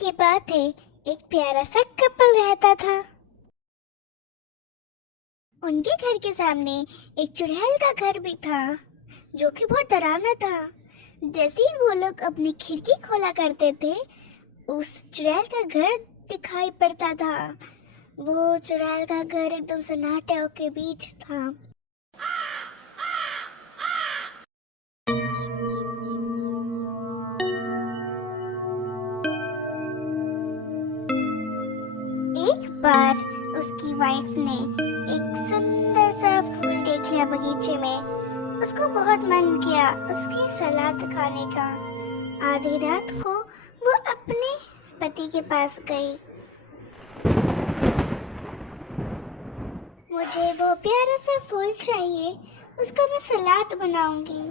की बात है, एक प्यारा सा कपल रहता था। उनके घर के सामने एक चुड़ैल का घर भी था, जो कि बहुत डरावना था। जैसे ही वो लोग अपनी खिड़की खोला करते थे, उस चुड़ैल का घर दिखाई पड़ता था। वो चुड़ैल का घर एकदम सन्नाटे के बीच था। एक बार उसकी वाइफ ने एक सुंदर सा फूल देख लिया बगीचे में। उसको बहुत मन किया उसकी सलाद खाने का। आधी रात को वो अपने पति के पास गई। मुझे वो प्यारा सा फूल चाहिए, उसका मैं सलाद बनाऊंगी।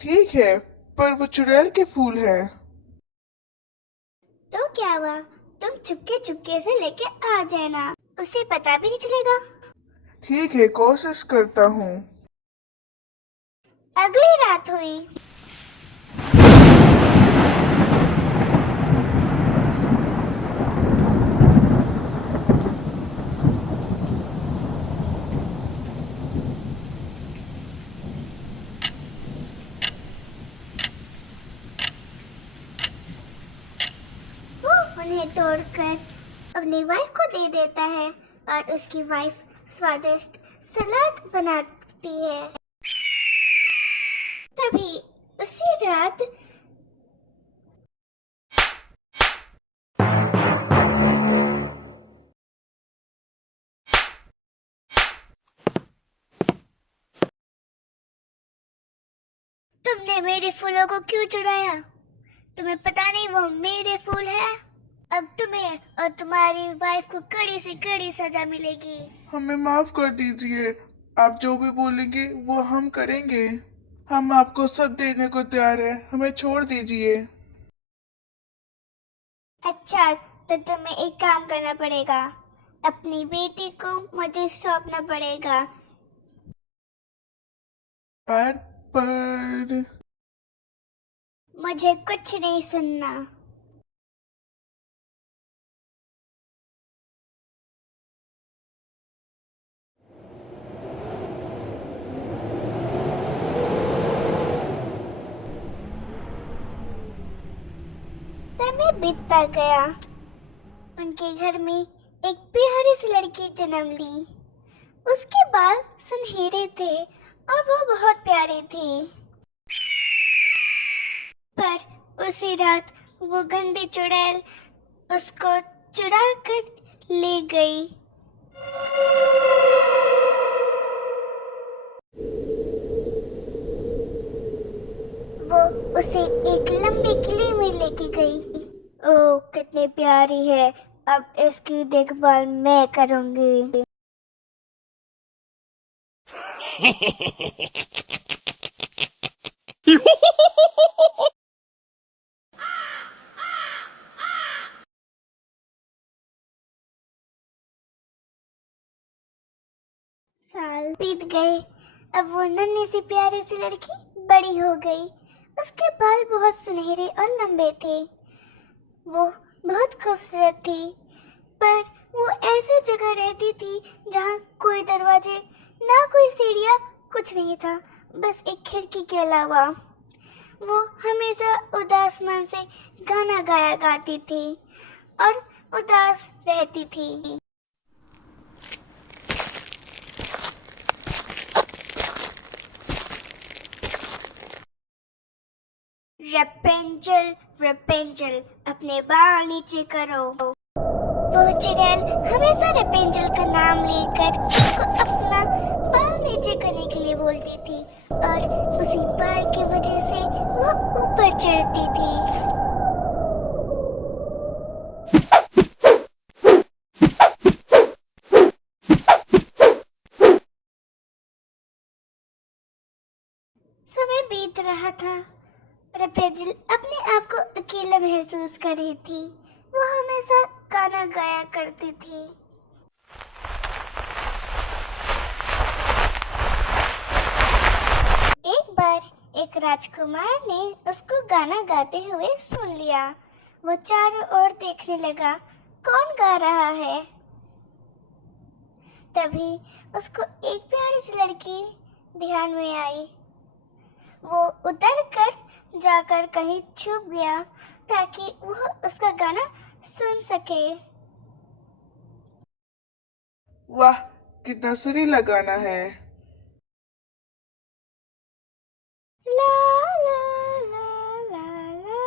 ठीक है, पर वो चुड़ैल के फूल है। तो क्या हुआ, तुम चुपके चुपके से लेके आ जाना, उसे पता भी नहीं चलेगा। ठीक है, कोशिश करता हूँ। अगली रात हुई। वो उन्हें तोड़कर अपनी वाइफ को दे देता है और उसकी वाइफ स्वादिष्ट सलाद बनाती है। तभी उसी रात तुमने मेरे फूलों को क्यों चुराया? तुम्हें पता नहीं वो मेरे फूल है? अब तुम्हें और तुम्हारी वाइफ को कड़ी से कड़ी सजा मिलेगी। हमें माफ कर दीजिए। आप जो भी बोलेंगे वो हम करेंगे। हम आपको सब देने को तैयार है, हमें छोड़ दीजिए। अच्छा, तो तुम्हें एक काम करना पड़ेगा, अपनी बेटी को मुझे सौंपना पड़ेगा। पर मुझे कुछ नहीं सुनना। समय बीतता गया। उनके घर में एक प्यारी सी लड़की जन्म ली। उसके बाल सुनहरे थे और वो बहुत प्यारी थी। पर उसी रात वो गंदी चुड़ैल उसको चुरा कर ले गई। वो उसे एक लंबी किले में लेके गई। ओह, कितनी प्यारी है, अब इसकी देखभाल मैं करूंगी। साल बीत गए। अब वो नन्ही सी प्यारी सी लड़की बड़ी हो गई। उसके बाल बहुत सुनहरे और लंबे थे। वो बहुत खूबसूरत थी, पर वो ऐसी जगह रहती थी जहाँ कोई दरवाजे, ना कोई सीढ़ियाँ, कुछ नहीं था, बस एक खिड़की के अलावा। वो हमेशा उदास मन से गाना गाया करती थी और उदास रहती थी। रेपेंजल, रेपेंजल, अपने बाल नीचे करो। वो चुड़ैल हमेशा रेपेंजल का नाम लेकर उसको अपना बाल नीचे करने के लिए बोलती थी और उसी बाल की वजह से वो ऊपर चढ़ती थी। समय बीत रहा था। रेपेंजल अपने आप को अकेला महसूस कर रही थी। वो हमेशा गाना गाया करती थी। एक बार एक राजकुमार ने उसको गाना गाते हुए सुन लिया। वो चारों ओर देखने लगा कौन गा रहा है। तभी उसको एक प्यारी सी लड़की ध्यान में आई। वो उतर कर जाकर कहीं छुप गया ताकि वो उसका गाना सुन सके। वाह, कितना सुरीला गाना है। ला ला ला ला ला।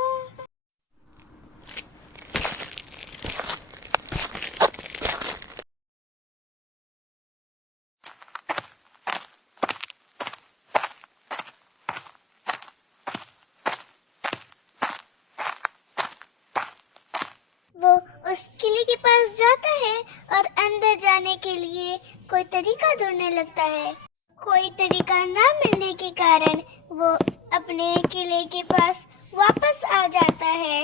वो उस किले के पास जाता है और अंदर जाने के लिए कोई तरीका ढूंढने लगता है। कोई तरीका ना मिलने के कारण वो अपने किले के पास वापस आ जाता है।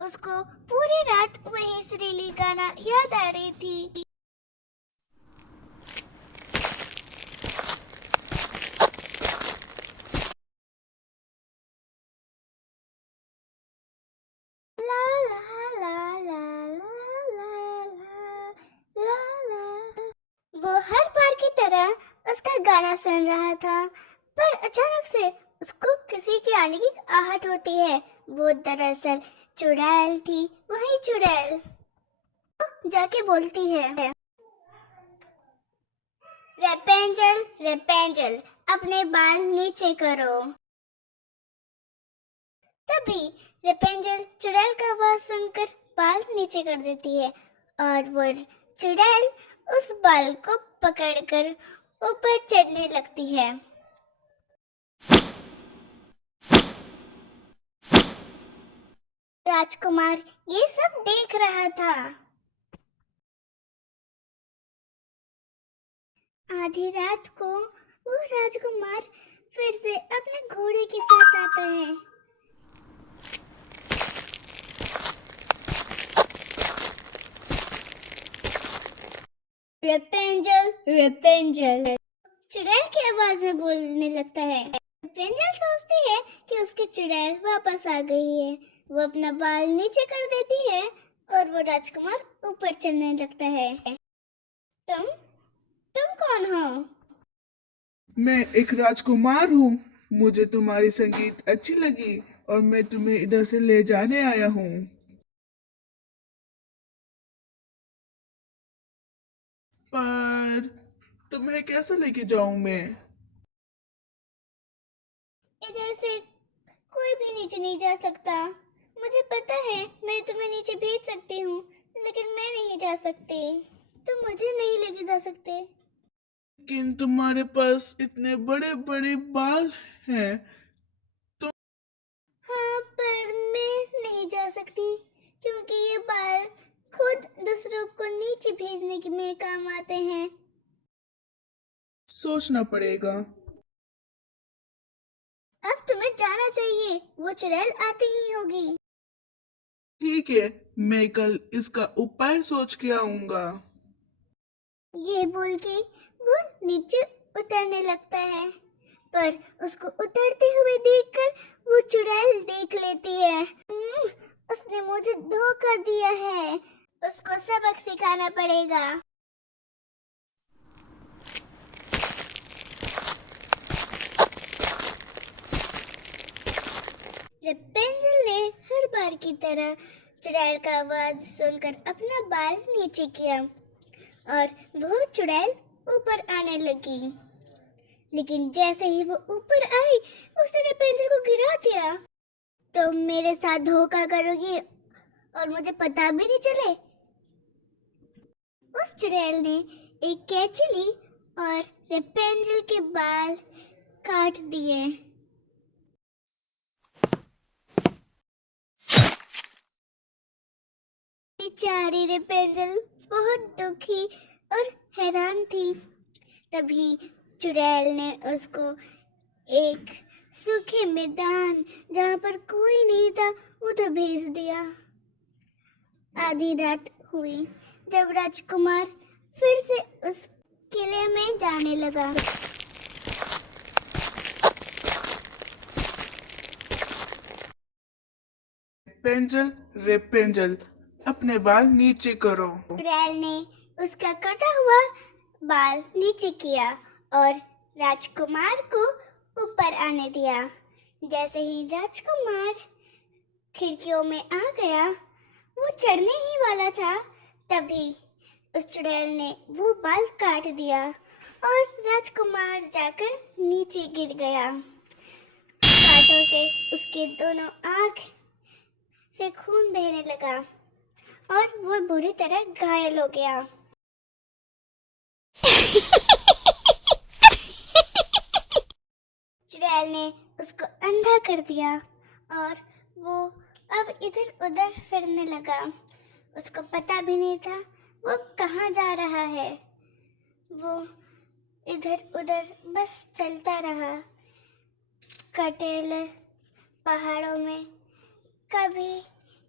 उसको पूरी रात वही सुरीली गाना याद आ रही थी। ला ला ला ला ला ला ला ला। वो हर बार की तरह उसका गाना सुन रहा था, पर अचानक से उसको किसी के आने की आहट होती है। वो दरअसल चुड़ैल थी, वही चुड़ैल जाके बोलती है, रेपेंजल रेपेंजल, अपने बाल नीचे करो। तभी रेपेंजल चुड़ैल का आवाज सुनकर बाल नीचे कर देती है और वो चुड़ैल उस बाल को पकड़कर ऊपर चढ़ने लगती है। राजकुमार ये सब देख रहा था। आधी रात को वो राजकुमार फिर से अपने घोड़े के साथ आता है। रेपेंजल रेपेंजल, चुड़ैल की आवाज में बोलने लगता है। रेपेंजल सोचती है कि उसकी चुड़ैल वापस आ गई है। वो अपना बाल नीचे कर देती है और वो राजकुमार ऊपर चलने लगता है। तुम कौन हो? मैं एक राजकुमार हूँ। मुझे तुम्हारी संगीत अच्छी लगी और मैं तुम्हें इधर से ले जाने आया हूँ। पर तुम्हें कैसे लेके जाऊं मैं? इधर से कोई भी नीचे नहीं जा सकता। मुझे पता है मैं तुम्हें नीचे भेज सकती हूँ, लेकिन मैं नहीं जा सकती। तुम मुझे नहीं लेके जा सकते। लेकिन तुम्हारे पास इतने बड़े बड़े बाल हैं। हाँ, पर मैं नहीं जा सकती क्योंकि ये बाल खुद दूसरों को नीचे भेजने के में काम आते हैं। सोचना पड़ेगा। अब तुम्हें जाना चाहिए, वो चुड़ैल आती ही होगी। ठीक है, मैं कल इसका उपाय सोच के आऊंगा। ये बोल के वो नीचे उतरने लगता है, पर उसको उतरते हुए देखकर वो चुड़ैल देख लेती है। उसने मुझे धोखा दिया है, उसको सबक सिखाना पड़ेगा। रेपेंजल ने हर बार की तरह चुड़ैल का आवाज सुनकर अपना बाल नीचे किया और वो चुड़ैल ऊपर आने लगी। लेकिन जैसे ही वो ऊपर आई, उसने रेपेंजल को गिरा दिया। तुम मेरे साथ धोखा करोगी और मुझे पता भी नहीं चले। उस चुड़ैल ने एक कैंची ली और रेपेंजल के बाल काट दिए। बेचारी रेपेंजल बहुत दुखी और हैरान थी। तभी चुड़ैल ने उसको एक सूखे मैदान जहाँ पर कोई नहीं था उधर भेज दिया। आधी रात हुई जब राजकुमार फिर से उस किले में जाने लगा। पेंजल, रेपेंजल, अपने बाल नीचे करो। चुड़ैल ने उसका कटा हुआ बाल नीचे किया और राजकुमार को ऊपर आने दिया। जैसे ही राजकुमार खिड़कियों में आ गया, वो चढ़ने ही वाला था, तभी उस चुड़ैल ने वो बाल काट दिया और राजकुमार जाकर नीचे गिर गया। कांटों से उसके दोनों आँख से खून बहने लगा और वो बुरी तरह घायल हो गया। चुड़ैल ने उसको अंधा कर दिया और वो अब इधर उधर फिरने लगा। उसको पता भी नहीं था वो कहाँ जा रहा है। वो इधर उधर बस चलता रहा, कटेल पहाड़ों में, कभी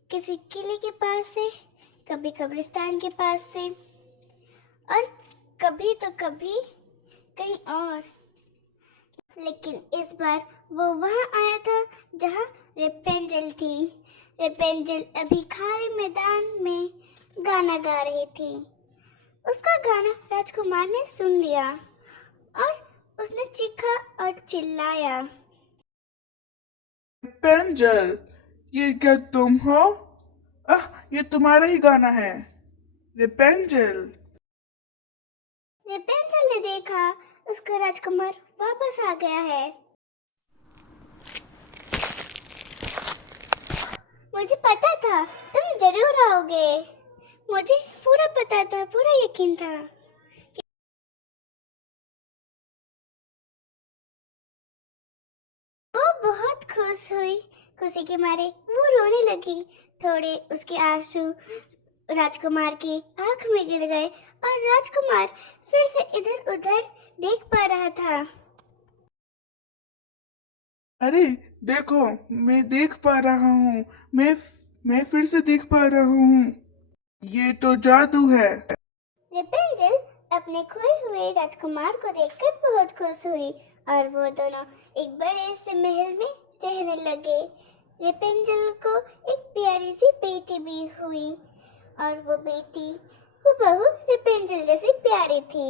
किसी किले के पास से, कभी कब्रिस्तान के पास से और कभी तो कभी कहीं और। लेकिन इस बार वो वहां आया था जहां रेपेंजल थी। रेपेंजल अभी खाली मैदान में गाना गा रही थी। उसका गाना राजकुमार ने सुन लिया और उसने चीखा और चिल्लाया, पेंजल, ये क्या तुम हो? ये तुम्हारा ही गाना है। रेपेंजल। रेपेंजल ने देखा उसका राजकुमार वापस आ गया है। मुझे पता था तुम जरूर आओगे। मुझे पूरा पता था, पूरा यकीन था। वो बहुत खुश हुई। खुशी के मारे वो रोने लगी। थोड़े उसके आंसू राजकुमार की आंख में गिर गए और राजकुमार फिर से इधर उधर देख पा रहा था। अरे देखो, मैं देख पा रहा हूँ। मैं फिर से देख पा रहा हूँ। ये तो जादू है। रेपेंजल अपने खोए हुए राजकुमार को देखकर बहुत खुश हुई और वो दोनों एक बड़े से महल में रहने लगे। रेपेंजल को एक प्यारी सी बेटी भी हुई और वो बेटी हूबहू रेपेंजल जैसी प्यारी थी।